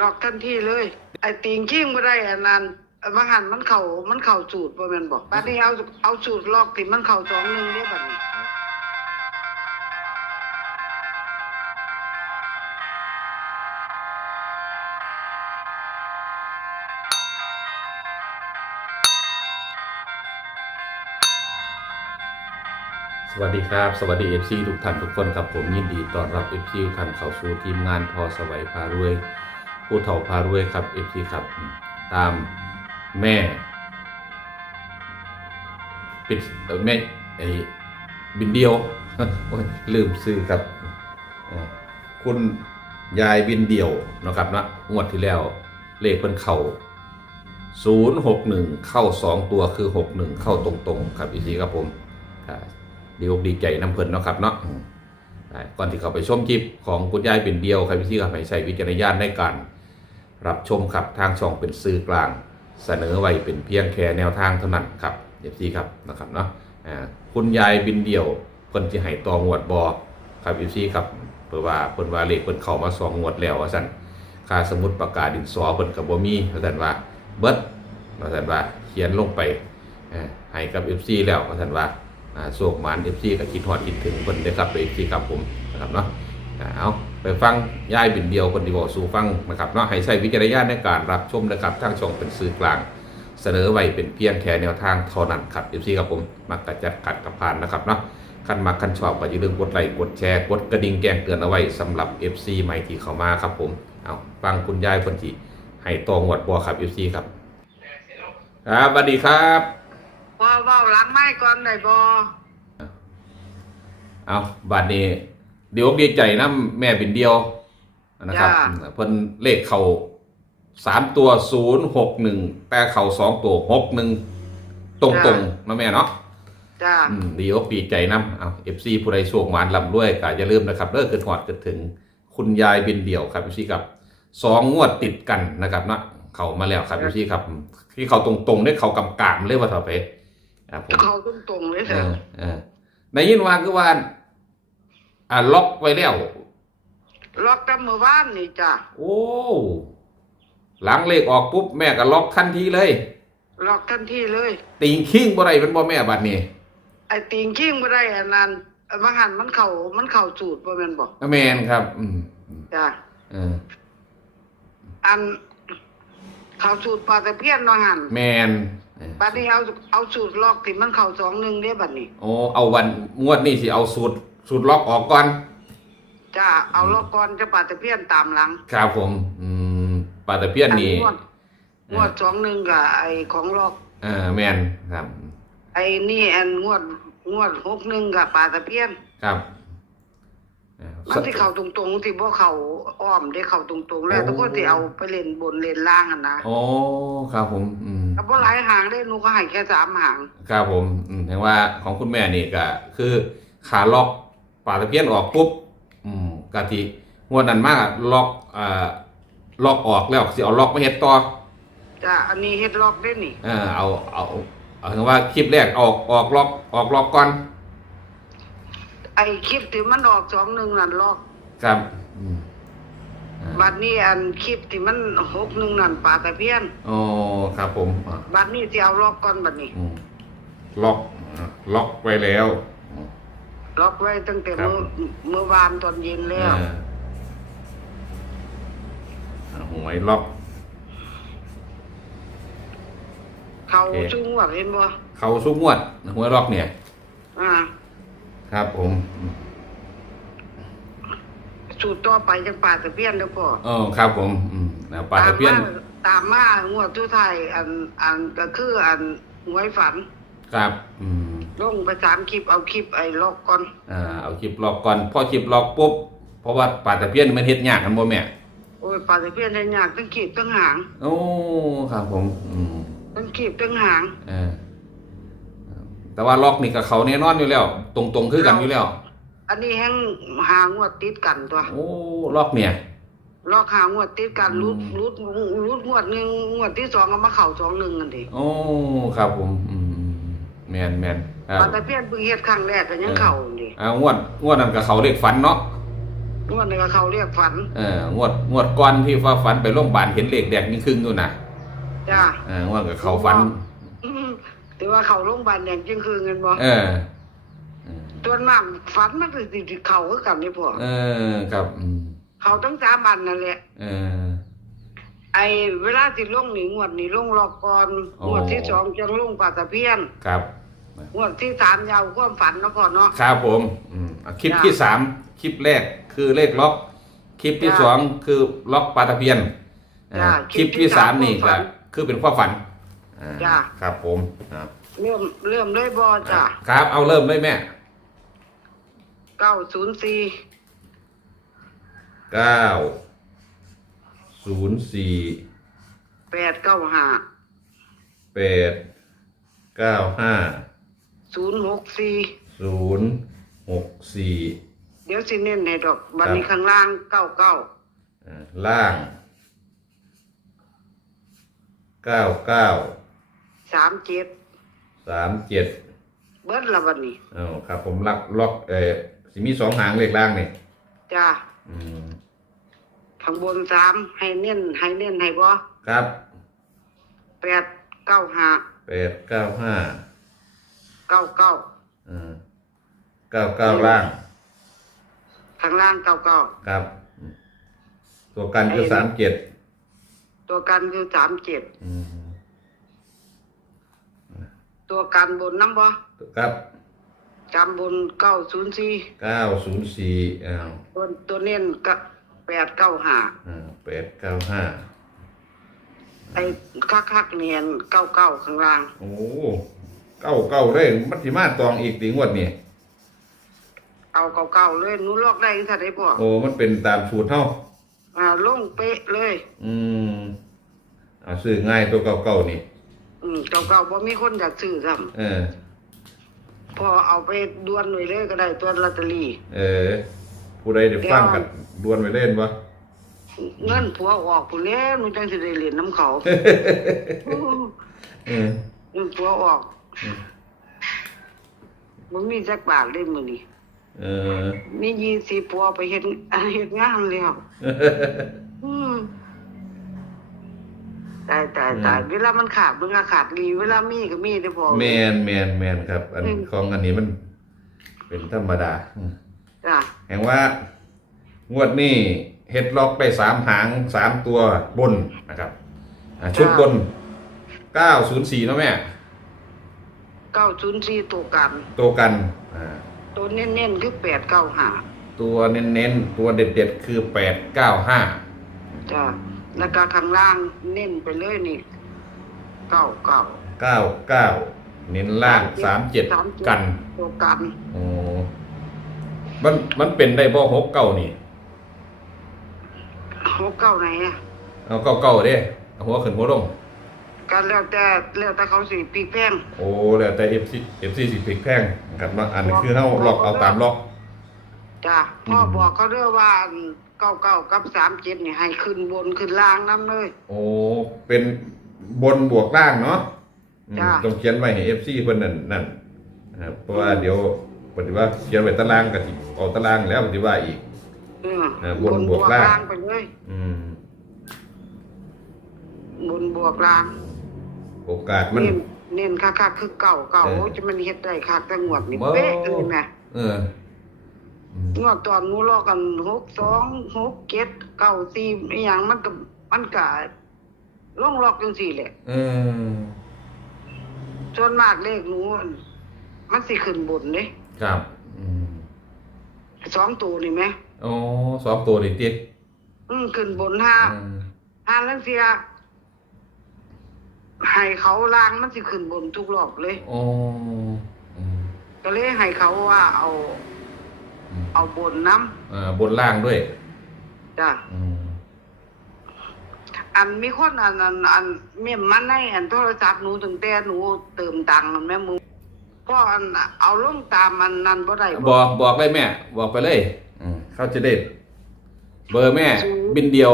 ล็อกทันทีเลย ไอ้ติงขิ้งบ่ได้อันนั้นบาหันมันเข้ามันเข้าสูตรบ่แม่นบ่บัดนี้เอาเอาสูตรล็อกทีมันเข้าสองหนึ่งเด้บัดนี้สวัสดีครับ สวัสดีเอฟซีทุกท่านทุกคนครับผมยินดีต้อนรับเอฟซีทุกท่านเข้าสู่ทีมงานพอสวัยพารวย ผู้เฒ่าพารวยครับเอฟซีครับตามแม่ปิดแม่ไอ้บินเดียวลืมซื้อครับ คุณยายบินเดียวนะครับนะงวดที่แล้วเลขเพิ่นเข่า061 เข้า 2 ตัวคือ 61 เข้าตรงๆ ครับอีซีครับผมดีอกดีใจน้ำเพลินเนาะครับเนาะก่อนที่เขาไปชมคลิปของคุณยายเป็นเดียวครับพี่ที่ครับให้ใช้วิจารณญาณในการ รับชมครับทางช่องเป็นสื่อกลาง เสนอไว้เป็นเพียงแค่แนวทางเท่านั้นครับเอฟซีครับนะครับเนาะคุณยายบินเดี่ยวคนที่ให้ตองวดบอครับเอฟซีครับเพื่อว่าเพิ่นว่าเลขเพิ่นเข้ามาสองงวดแล้วว่าซั่นค่าสมุดปากกาดินสอเพิ่นก็บ่มีว่าซั่นว่าเบิดว่าซั่นว่าเขียนลงไปให้กับเอฟซีแล้วว่าซั่นว่าอ่าโศกหมานเอฟซีกับคิดฮอดคิดถึงคนเด้ครับเอฟซีครับผมนะครับเนาะอ่าเอา ไปฟังย่ายบินเดียวคนที่บอกสู่ฟังนะครับเนาะให้ใช้วิจารณญาณในการรับชมนะครับทางช่องเป็นสื่อกลาง เสนอไว้เป็นเพียงแค่แนวทางเท่านั้นครับเอฟซีครับผมมักกะจัดกัดกับพานนะครับเนาะคันมักคันชอบก็อย่าลืมกดไลค์กดแชร์กดกระดิ่งแจ้งเตือนเอาไว้สำหรับ FC ใหม่ที่เข้ามาครับผมเอาฟังคุณยายคนที่ให้ตองวดบัวครับ FC ครับครับสวัสดีครับพอเว้าหลังไม้ก่อนได้บ่เอาบัดนี้ เดี๋ยวดีใจนะแม่บินเดียวนะครับเพิ่นเลขเขาสามตัวศูนย์หกหนึ่งแต่เขาสองตัวหกหนึ่งตรงตรงๆนะแม่เนาะจ้า อืมดีอกดีใจนะเอาเอฟซีผู้ใดโชคหมานลำด้วยก็อย่าลืมนะครับเลิกเกิดหอดเกิดถึงคุณยายบินเดียวครับเอฟซีครับสองงวดติดกันนะครับเนาะเขามาแล้วครับเอฟซีครับ ที่เขาตรงๆได้เขากำกามเรียกว่าเท่าไปครับผม เข้าตรงๆเลยเอเถอะอเออในยินว่าคือว่า อ่าล็อกไว้แล้ว ล็อกแต่มื้อวานนี่จ้าโอ้ หลังเลขออกปุ๊บแม่ก็ล็อกทันทีเลย ล็อกทันทีเลย ติงคิงบ่ได้เป็นบ่แม่บัดนี้ ไอ้ติงขิ้งบ่ได้อันนั้นบางหันมันเข้ามันเข้าสูตรบ่แม่นบ่แม่นครับ อืมอืมจ้าเอออันเข้าสูตรปลาตะเพียนบางหันแม่นเออบัดนี้เอาเอาสูตรล็อกที่มันเข้าสองหนึ่งเด้บัดนี้ โอ้เอาวันงวดนี้สิเอาสูตร สูตรล็อกออกก่อนจ้าเอาล็อกก่อนจะปลาตะเพียนตามหลัง ครับผม อืมปลาตะเพียนนี่งวดงวดสองหนึ่งกับไอ้ของล็อกเออแม่นครับ ไอ้นี่อันงวดงวดหกหนึ่งกับปลาตะเพียนครับเออมันที่เข้าตรงๆที่บ่เข้าอ้อมได้เข้าตรงๆ แล้วโอ้ทุกคนที่เอาไปเล่นบนเล่นล่างอะนะโอ้ครับผม อืมก็บ่หลายหางได้หนูก็ให้แค่สามหาง ครับผม อืมเห็นว่าของคุณแม่นี่ก็คือขาล็อก ปลาตะเพียนออกปุ๊บอืมกะทิงวดนั้นมากล็อกอ่าล็อกออกแล้วสิเอาล็อกมาเฮ็ดต่อจ้าอันนี้เฮ็ดล็อกได้นี่เออเอาเอาเอาถึงว่าคลิปแรกออกออกล็อกออกล็อกก่อนไอ้คลิปที่มันออกสองหนึ่งนั่นล็อกครับอืมอ่าบัดนี้อันคลิปที่มันหกหนึ่งนั่นปลาตะเพียนอ๋อครับผมอะบัดนี้สิเอาล็อกก่อนบัดนี้อืมล็อกอะล็อกไว้แล้วอืม ล็อกไว้ตั้งแต่ครับ เมื่อเมื่อวานตอนเย็นแล้วเอออะหวยล็อก เขาโอเค จุงว่าเห็นบ่เขาสุกงวดหวยล็อกเนี่ย อ่า ครับผม สูตรต่อไปจังปลาตะเพียนแล้วพ่อเออครับผมอืมนะปลาตะเพียนตามมาตามมางวดทุกไทายอันอันก็คืออันหวยฝัน ครับ อืม ลงไปสามคลิปเอาคลิปไอ้ล็อกก่อนอ่าเอาคลิปล็อกก่อนพอคลิปล็อกปุ๊บเพราะว่าปลาตะเพียนมันเฮ็ดยากกันบ่แม่โอ้ยปลาตะเพียนได้ยากทั้งคลิปทั้งหางโอ้ครับผมอืมทั้งคลิปทั้งหางเออแต่ว่าล็อกนี่กับเขาแน่นอนอยู่แล้ว ตรงๆคือกันอยู่แล้ว อันนี้แห้งหางวดติดกันตัวโอ้ล็อกเนี่ยล็อกหางวดติดกันอืมรุดรุดรุดงวดหนึ่งงวดที่สองก็มาเข่าสองหนึ่งกันดิโอ้ครับผมอืมอืม แมนแมนคปรัลาบตะเพียนเพิ่งเฮ็ดครั้งแรกก็ยังเข่าดิอ่างวดงวดนั้นกับเขาเลขฝันเนาะงงวดนี้ก็เขาเรียกฝันเอองวดงวดก่อนที่ว่าฝันไปโรงพยาบาลเห็นเลขแดงนี่ครึ่งอยู่นะจ้าเอองวดกับเขาฝันอืมแต่ว่าเขาโรงพยาบาลอย่างจริงคือเงินบ่เออเออตัวน้ำฝันมันคือสิเขาคือกันนี่พ่อเออครับอืมเขาทั้งสามอันนั่นแหละเออไอ้เวลาสิลงนี่งวดนี่ลงรอกก่อนอ๋องวดที่สองจังลงปลาตะเพียนครับ งวดที่สามยาวความฝันเนาะพ่อเนาะครับผมอืมอะคลิปจ้ะที่สามคลิปแรกคือเลขล็อก คลิปที่จ้ะสองคือล็อกปลาตะเพียนอ่าจ้ะคลิปที่สามนี่คลิปที่ก็สามคือเป็นความฝันอ่าจ้ะ ครับผมครับเริ่มเริ่มเลยบ่จ้ะครับเอาเริ่มเลยแม่เก้าศูนย์สี่เก้าศูนย์สี่แปดเก้าห้าแปดเก้าห้า ศูนย์หกสี่ศูนย์หกสี่เดี๋ยวสิเน้นให้ดอกบันนี้ข้างล่างเก้าเก้าอ่าล่างเก้าเก้าสามเจ็ดสามเจ็ดเบิดละบันนี้เอาครับ ผมลักล็อกเออสิมีสองหางเลขล่างนี่จ้าอืมข้างบนสามให้เน้นให้เน้นให้บ่ครับแปดเก้าห้าแปดเก้าห้า เก้าเก้าอ่าเก้าเก้าล่างข้างล่างเก้าเก้าครับอืมตัวกันคือสามเจ็ดตัวกันคือสามเจ็ดอืมตัวกันบนน้ำบ่ครับจำบนเก้าศูนย์สี่เก้าศูนย์สี่อ้าวตัวตัวเน้นก็แปดเก้าห้าอ่าแปดเก้าห้าไอ้คักคักๆเนียนเก้าเก้าข้างล่าง โอ้ เก้าเก้าเลยมันสิมาตองอีกตีงวดนี่เอาเก้าเก้าเลยหนูลอกได้ถ้าได้พ่อโอ้มันเป็นตามสูตรเท่าอ่าลงเป๊ะเลย อืมเอาซื้อง่ายตัวเก่าๆนี่ อืมเก้าเก้าบ่มีคนอยากซื้อซ้เออำพอเอาไปดวนไว้เลยก็ได้ตัวลอตเตอรี่ เออ ผู้ใดได้ฟังกันดวนไปเล่นปะเงินผัวออกผู้แล้วหนูจังสิได้เหรียญน้ำเขา เออเงินผัวออกอื มมันมีจักบาทเล่นมือนี่เออมียี่สิบผัวไปเฮ็ดเฮ็ดงานแล้วอืมตายตายตายเวลามันขาดมันก็ขาดดีเวลามีก็มีได้พอแมนแมนแมนครับ อันอืมของอันนี้มัน เป็นธรรมดาอืมจ้ะแห่งว่างวดนี้เฮ็ดล็อกไปสามหางสามตัวบนนะครับอ่าชุดบนเก้าศูนย์สี่เนาะแม่ เก้าศูนย์สี่ตัวกัน ตัวกันอ่าตัวเน้นๆคือแปดเก้าห้าตัวเน้นๆตัวเด็ดๆคือแปดเก้าห้าจ้ะแล้วก็ข้างล่างเน้นไปเลยนี่เก้าเก้าเก้าเก้าเน้นล่างสามเจ็ดสามเจ็ดกันตัวกันโอ้มันมันเป็นได้บ่หกเก้านี่หกเก้าไหนอะเอาเก้าเก้าเด้เอาหัวขึ้นหัวลง การแล้วแต่แล้วแต่เขาสิปีแป้งโอ้แล้วแต่เอฟซีเอฟซีสิพลิกแพงครับเนาะอันนี้คือเฮาล็อกเอาตามล็อก จ้ะพ่ออืมบอกเขาเด้อว่าเก้าเก้ากับสามเจ็ดนี่ให้ขึ้นบนขึ้นล่างน้ำเลย โอ้เป็นบนบวกล่างเนาะอืมจ้ะ ต้องเขียนไว้ให้เอฟซีเพิ่นนั่นนั่นนะครับเพราะว่าเดี๋ยวปฏิว่าเขียนไว้ตารางก็สิเอาตารางแล้วปฏิว่าอีก เออเออบนบวกล่าง ไปเลย อืมบนบวกล่าง โอกาสมัน เน้นเน้นคักๆคือเก่าเก่าเออโอ้ยจะมันเฮ็ดได้คักแต่งวดนี่ว้าวเป๊ะเลยแม่เอออืมงวดตอนหนูรอกันหกสองหกเจ็ดเก้าสี่อหย่างมันก็มันก็ลงล็อกจังสี่แหละเออส่วนมากเลขหนูมันสิขึ้นบนเด้ครับอืมสองตัวนี่ไหมอ๋อสองตัวนี่ติดอืมขึ้นบนห้าอืมห้าลังเสีย ให้เขาล้างมันสิขึ้นบนทุกรอบเลยอ๋ออืมก็เลยให้เขาว่าเอา อืมเอาบนน้อ่าบนล่างด้วยำจ้ะอืมอันมีคนอันอันอันเม่มมันในอันโทรศัพท์หนูตั้งแต่หนูเติมตังค์นั่นแม่หมูก็อันเอาลงตามอันนั้นบ่ได้บอกบอกเลยแม่ บอกไปเลยอืมเขาจะได้เบอร์แม่ศูนย์บินเดียว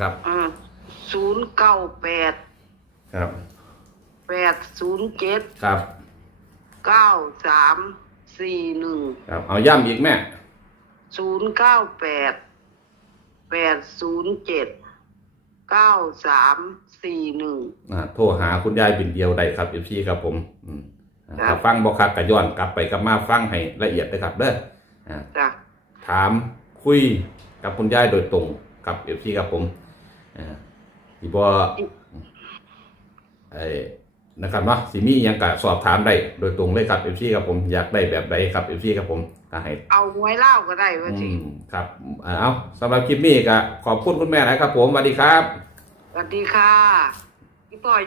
ครับศูนย์เก้าแปด ครับแปดศูนย์เจ็ดครับเก้าสามสี่หนึ่งครับเอาย่ำอีกแม่ศูนย์เก้าแปดแปดศูนย์เจ็ดเก้าสามสี่หนึ่งอ่าโทรหาคุณยายเป็นเดียวได้ครับเอฟซีครับผมอืมอ่าครับถ้าฟังบ่คักก็ย้อนกลับไปกลับมาฟังให้ละเอียดเลยครับเด้ออ่า จ้ะถามคุยกับคุณยายโดยตรงกับเอฟซีครับผมอ่าสิบ่ ไอ้นะครับเนาะสิมีหยังก็สอบถามได้โดยตรงเลยครับเอฟซีครับผมอยากได้แบบใดครับเอฟซีครับผมก็ให้เอาหวยเล่าก็ได้ว่าอืสิมครับเอาสำหรับคลิปนี้ก็ขอบคุณคุณแม่นะครับ ผมสวัสดีครับ สวัสดีค่ะพี่ปอย